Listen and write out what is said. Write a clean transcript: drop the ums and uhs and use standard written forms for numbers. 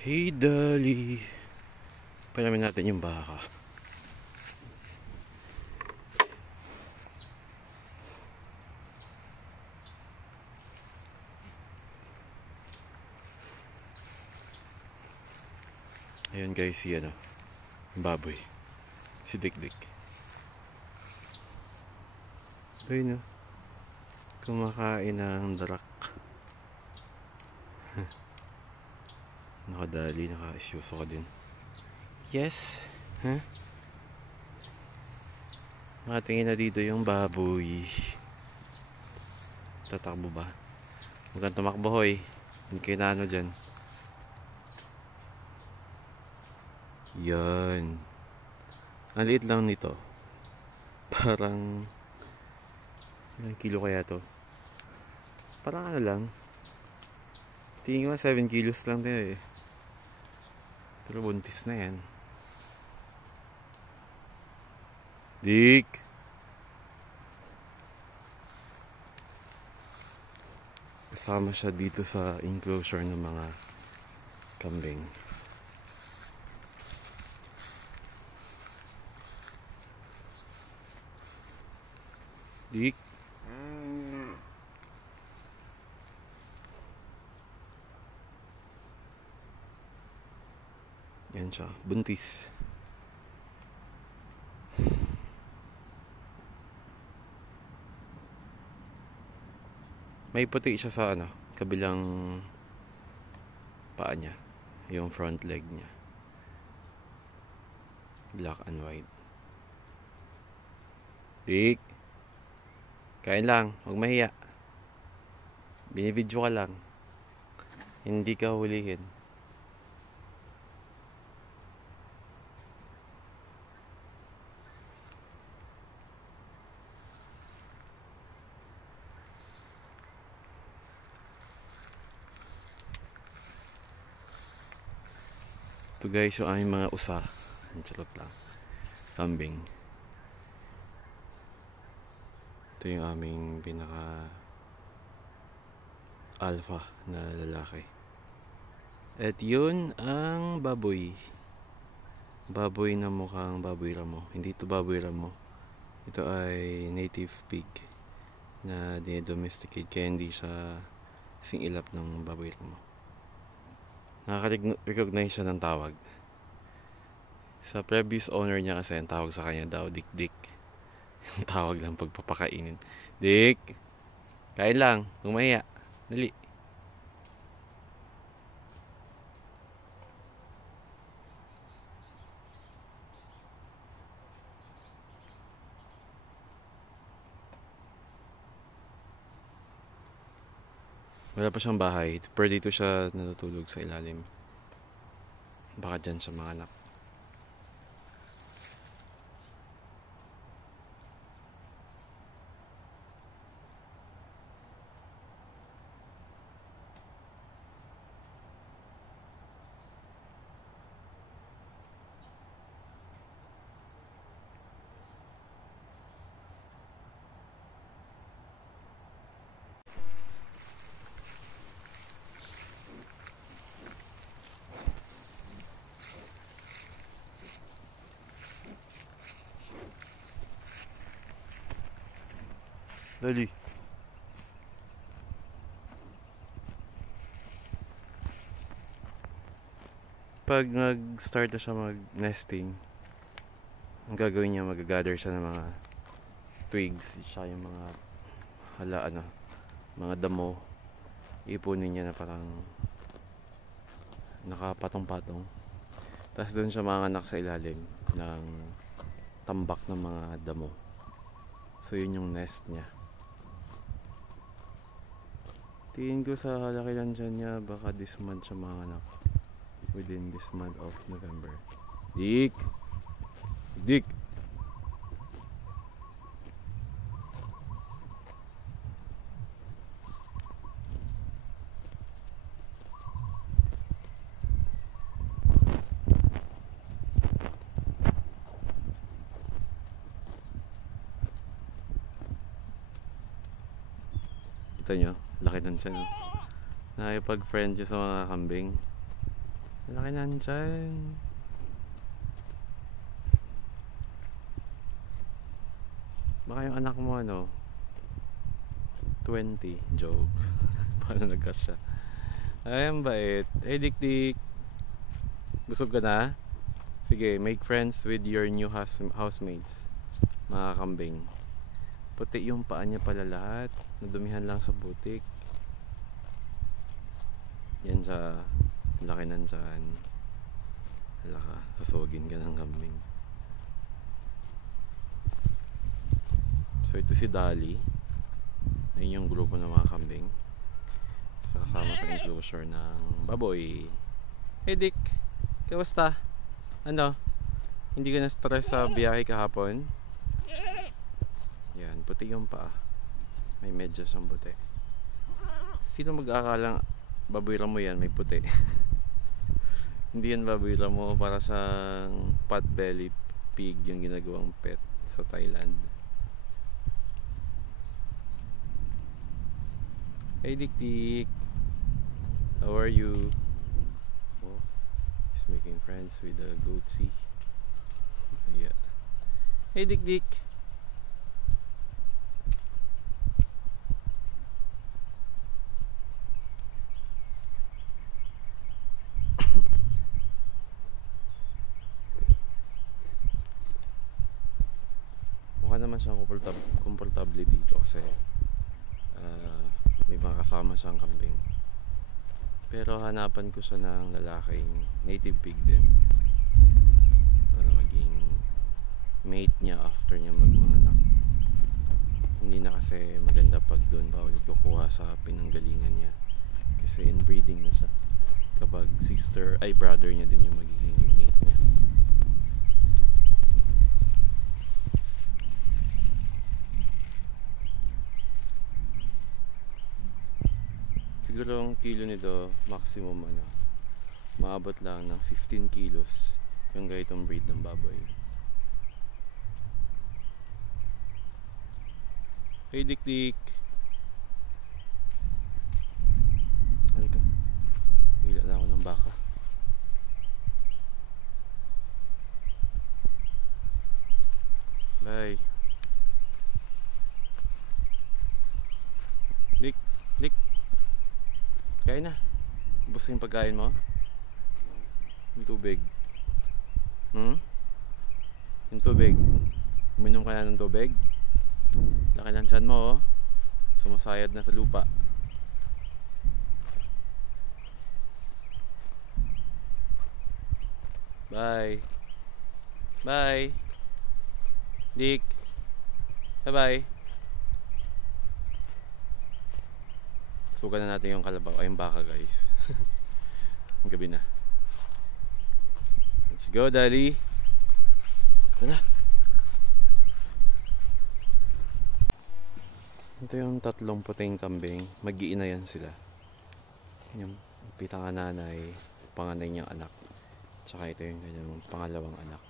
Hey Dali, panamin natin yung baka. Ayun guys, si ano, baboy, si Dikdik. Ayun no, kumakain ng darak. Nakadali, naka-isyuso ka din. Yes, ha? Huh? Nakatingin na dito yung baboy. Tatakbo ba? Huwag kang tumakbo hoy. Hindi kayo na ano dyan. Yan. Ang liit lang nito. Parang ilang kilo kaya to? Parang ano lang. Tingin ko 7 kilos lang din eh. Pero buntis na yan. Dik! Kasama siya dito sa enclosure ng mga kambing. Dik! Yan siya, buntis. May puti siya sa ano, kabilang paa niya, yung front leg niya. Black and white. Dik! Kain lang, huwag mahiya. Binibidyo ka lang. Hindi ka hulihin. Ito guys, yung aming mga usa. Ang charot lang. Kambing. Ito yung aming pinaka alpha na lalaki. At yun ang baboy. Baboy na mukhang baboy ramo. Hindi ito baboy ramo. Ito ay native pig na dinidomesticate kaya hindi siya singilap ng baboy ramo. Nakaka-recognize siya ng tawag. Sa previous owner niya kasi ang tawag sa kanya daw Dik-Dik. Yung tawag lang pagpapakainin. Dik! Kain lang, humahiya. Dali. Wala pa siyang bahay. Per dito siya natutulog sa ilalim. Baka dyan sa mga anak. Dali. Pag nag-start na siya mag-nesting, ang gagawin niya, mag-gather siya ng mga twigs, siya yung mga mga damo. Ipunin niya na parang nakapatong-patong. Tapos doon siya manganak sa ilalim ng tambak ng mga damo. So yun yung nest niya. Tingin ko sa halakilan dyan niya, baka this month siya manganak. Within this month of November. Dik! Dik! Kita nyo, laki ng siya no? Nakipag-friend siya sa mga kambing. Laki nandyan. Baka yung anak mo ano 20. Joke. Paano nagkas siya? Ay, ang bait. Eh, dik-dik. Busog ka na? Sige, make friends with your new housemates. Mga kambing. Puti yung paa niya pala lahat. Nadumihan lang sa butik. Yan siya. Laki nandyan. Hala ka. Susugin ka ng kambing. So ito si Dali. Ayun yung grupo ng mga kambing. Kasama sa enclosure ng baboy. Hey Dick, kamusta? Ano? Hindi ka na stress sa biyahe kahapon? Yan, puti yung paa. May medyas ang puti. Sino mag-aakalang baboy ramo yan may puti? Hindi yan baboy ramo, para sa pot belly pig yung ginagawang pet sa Thailand. Hey Dick Dick, how are you? Oh, he's making friends with the goatsy. Yeah. Hey Dick Dick. Mukha naman siyang komportable dito kasi may mga kasama siyang kambing. Pero hanapan ko siya ng lalaking native pig din para maging mate niya after niya magmanganak. Hindi na kasi maganda pag doon pa ulit kukuha sa pinanggalingan niya kasi inbreeding na siya kapag brother niya din yung magiging mate niya. Siguro ang kilo nito maximum maabot lang ng 15 kilos yung ganitong breed ng baboy. Hey Dick Dick, halika, hila na ako ng baka. Bye Dick Dick, kain na. Ubos na yung pagkain mo? Yung tubig. Yung tubig. Uminom ka na ng tubig? Laki ng tiyan mo oh. Sumasayad na sa lupa. Bye. Bye. Dick. Bye bye. Sugan na natin yung kalabaw, ay yung baka guys. Gabi na. Let's go Dali. Tara. Ito yung tatlong puting kambing. Mag-iina yan sila. Yung pitang nanay, panganay niyang anak. Tsaka ito yung kanyang pangalawang anak.